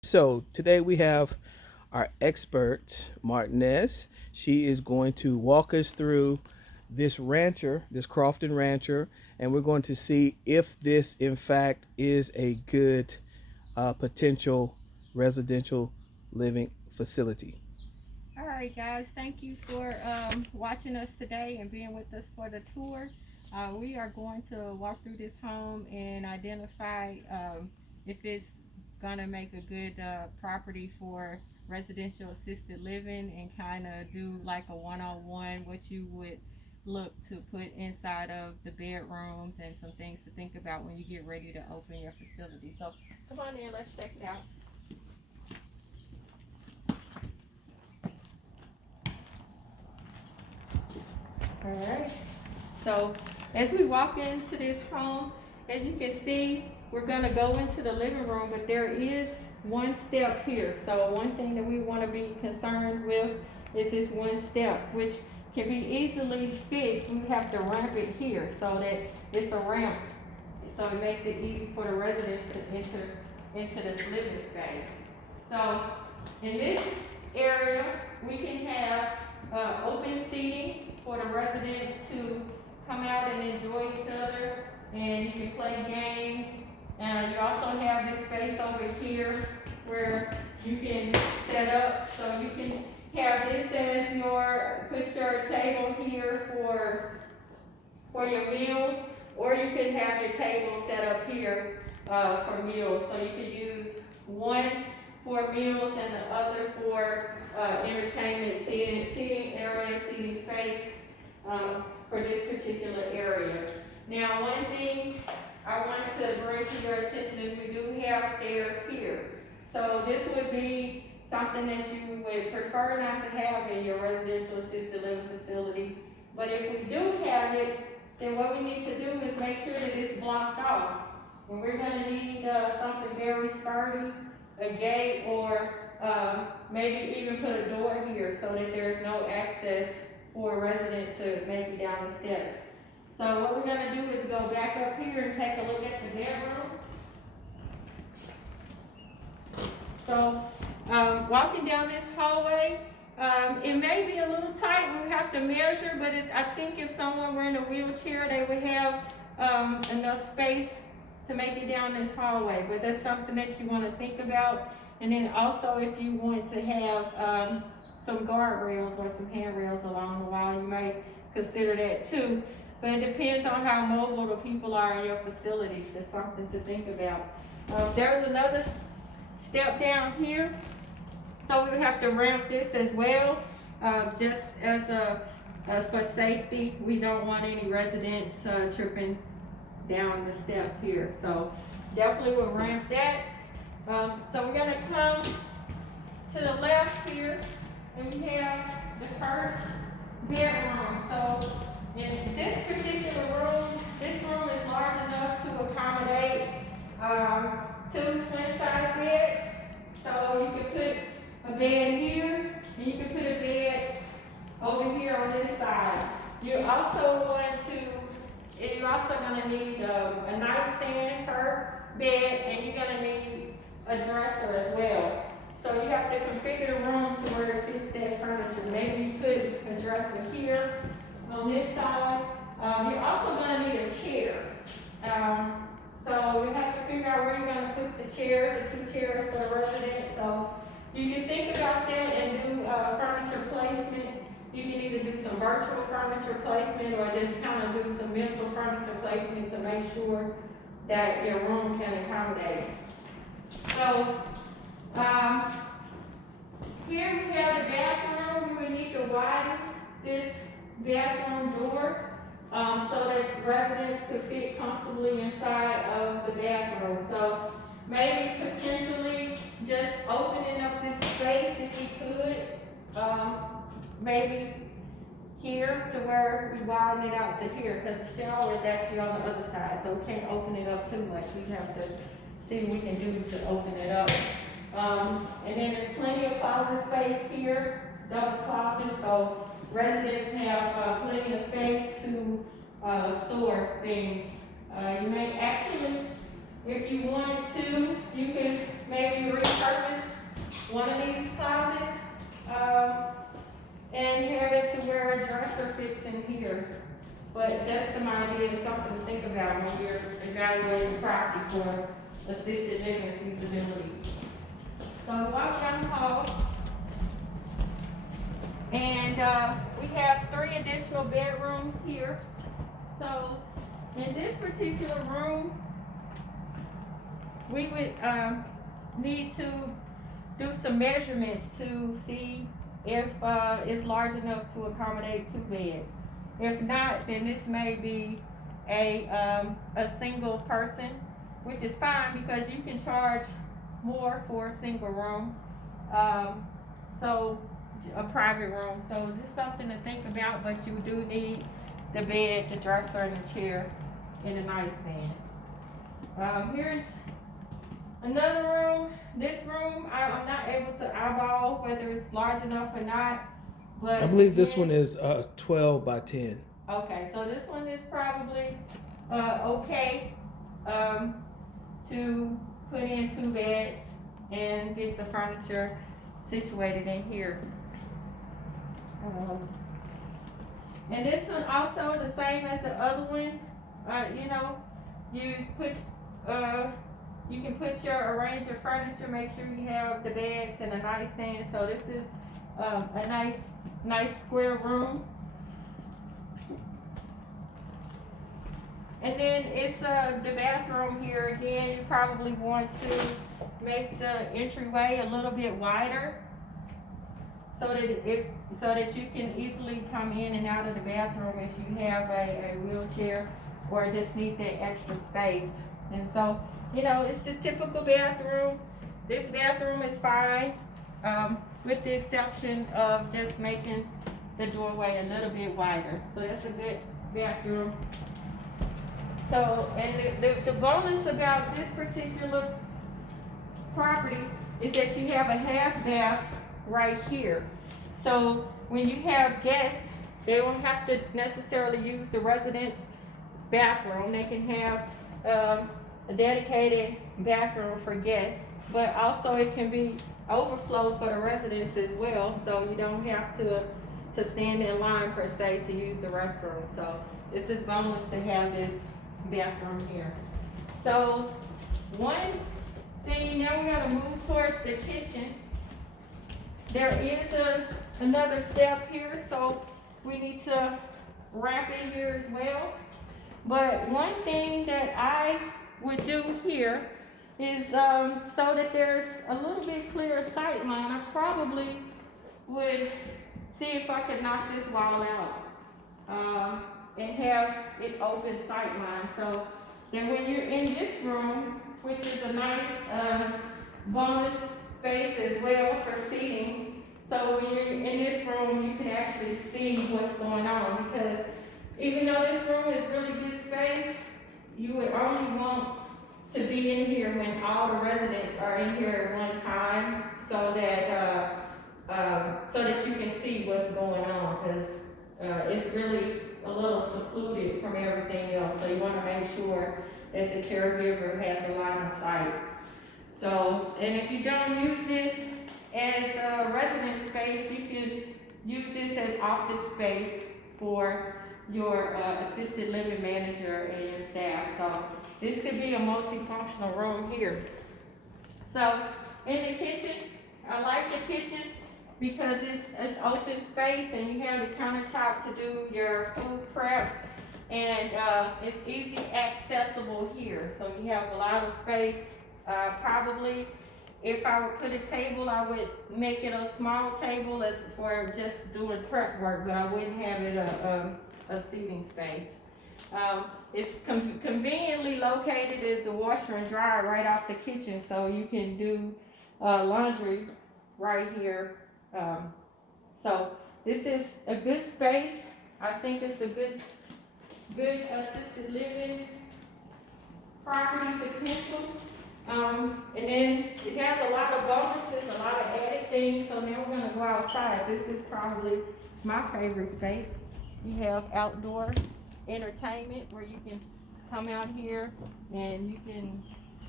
So today we have our expert, Martinez. She is going to walk us through this rancher, this Crofton rancher, and we're going to see if this, in fact, is a good potential residential living facility. All right, guys, thank you for watching us today and being with us for the tour. We are going to walk through this home and identify if it's going to make a good property for residential assisted living and kind of do like a one-on-one what you would look to put inside of the bedrooms and some things to think about when you get ready to open your facility. So come on in, let's check it out. All right. So as we walk into this home, as you can see, we're gonna go into the living room, but there is one step here. So one thing that we wanna be concerned with is this one step, which can be easily fixed. We have to ramp it here so that it's a ramp. So it makes it easy for the residents to enter into this living space. So in this area, we can have open seating for the residents to come out and enjoy each other, and you can play games. You also have this space over here where you can set up, so you can have this as put your table here for your meals, or you can have your table set up here for meals. So you can use one for meals and the other for entertainment, seating area, seating space for this particular area. Now, one thing I want to bring to your attention is we do have stairs here. So this would be something that you would prefer not to have in your residential assisted living facility. But if we do have it, then what we need to do is make sure that it's blocked off. And we're going to need something very sturdy, a gate, or maybe even put a door here so that there's no access for a resident to make it down the steps. So what we're going to do is go back up here and take a look at the bedrooms. So walking down this hallway, it may be a little tight. We have to measure, but I think if someone were in a wheelchair, they would have enough space to make it down this hallway. But that's something that you want to think about. And then also, if you want to have some guardrails or some handrails along the wall, you might consider that too. But it depends on how mobile the people are in your facilities. It's something to think about. There's another step down here. So we would have to ramp this as well, just as for safety. We don't want any residents tripping down the steps here. So definitely we'll ramp that. So we're gonna come to the left here, and we have the first bedroom. So in this particular room, this room is large enough to accommodate two twin-size beds. So you could put a bed here, and you could put a bed over here on this side. You're also going to need a nightstand per bed, and you're going to need a dresser as well. So you have to configure the room to where it fits that furniture. Maybe you put a dresser here on this side. You're also going to need a chair. So we have to figure out where you're going to put the chair, the two chairs for the resident. So you can think about that and do furniture placement. You can either do some virtual furniture placement or just kind of do some mental furniture placement to make sure that your room can accommodate. So here we have the bathroom. We would need to widen this bathroom door so that residents could fit comfortably inside of the bathroom. So maybe potentially just opening up this space if we could, maybe here to where we widen it out to here, because the shower is actually on the other side, so we can't open it up too much. We have to see what we can do to open it up. And then there's plenty of closet space here, double closets, so residents have plenty of space to store things. You may actually, if you wanted to, you could maybe repurpose one of these closets, um, and have it to where a dresser fits in here. But just some ideas, something to think about when you're evaluating property for assisted living feasibility. So walk down the hall, and we have 3 additional bedrooms here. So in this particular room, we would need to do some measurements to see if it's large enough to accommodate 2 beds. If not, then this may be a single person, which is fine because you can charge more for a single room, so a private room. So it's just something to think about, but you do need the bed, the dresser, and the chair in a nightstand. Here's another room. This room, I'm not able to eyeball whether it's large enough or not. But I believe this again, one is 12 by 10. okay, so this one is probably okay to put in 2 beds and get the furniture situated in here. And this one also the same as the other one. You know, you put you can put arrange your furniture, make sure you have the beds and a nightstand. So this is a nice square room. And then it's the bathroom here again. You probably want to make the entryway a little bit wider, so that you can easily come in and out of the bathroom if you have a wheelchair or just need that extra space. And so, you know, it's the typical bathroom. This bathroom is fine, with the exception of just making the doorway a little bit wider. So that's a good bathroom. So, and the bonus about this particular property is that you have a half bath right here. So when you have guests, they don't have to necessarily use the residence bathroom. They can have a dedicated bathroom for guests, but also it can be overflow for the residents as well. So you don't have to stand in line per se to use the restroom. So it's just bonus to have this bathroom here. So one thing, now we're gonna move towards the kitchen. There is another step here, so we need to wrap it here as well. But one thing that I would do here is so that there's a little bit clearer sight line, I probably would see if I could knock this wall out and have it open sight line. So then when you're in this room, which is a nice bonus space as well for seating, so when you're in this room, you can actually see what's going on, because even though this room is really good space, you would only want to be in here when all the residents are in here at one time, so that you can see what's going on, because it's really a little secluded from everything else. So you want to make sure that the caregiver has a line of sight. So, and if you don't use this as a resident space, you can use this as office space for your assisted living manager and your staff. So this could be a multifunctional room here. So in the kitchen, I like the kitchen because it's open space and you have the countertop to do your food prep, and it's easy accessible here. So you have a lot of space. Probably if I would put a table, I would make it a small table as for just doing prep work, but I wouldn't have it a seating space. It's conveniently located as a washer and dryer right off the kitchen, so you can do laundry right here. So this is a good space. I think it's a good assisted living property potential. And then it has a lot of bonuses, a lot of added things. So now we're gonna go outside. This is probably my favorite space. You have outdoor entertainment where you can come out here and you can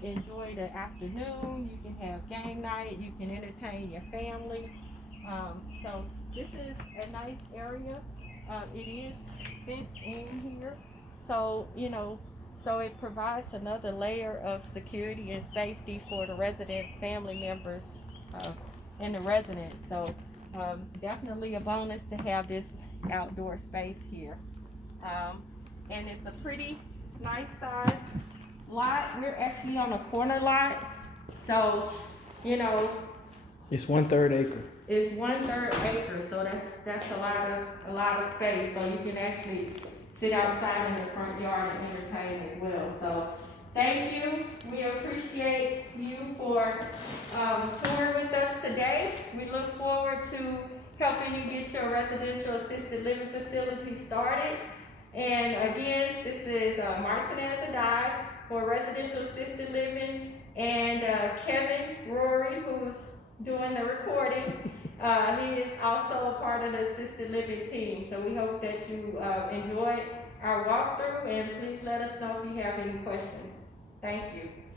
enjoy the afternoon. You can have game night. You can entertain your family. So this is a nice area. It is fenced in here, so so it provides another layer of security and safety for the residents, family members, uh, and the residents. So definitely a bonus to have this outdoor space here. Um, and it's a pretty nice size lot. We're actually on a corner lot, so you know It's 1/3 acre. it's 1/3 acre, so that's a lot of space. So you can actually sit outside in the front yard and entertain as well. So thank you. We appreciate you for touring with us today. We look forward to helping you get your residential assisted living facility started. And again, this is Martinez Adai for residential assisted living, and Kevin Rory, who's doing the recording. He is also a part of the assisted living team. So we hope that you enjoyed our walkthrough, and please let us know if you have any questions. Thank you.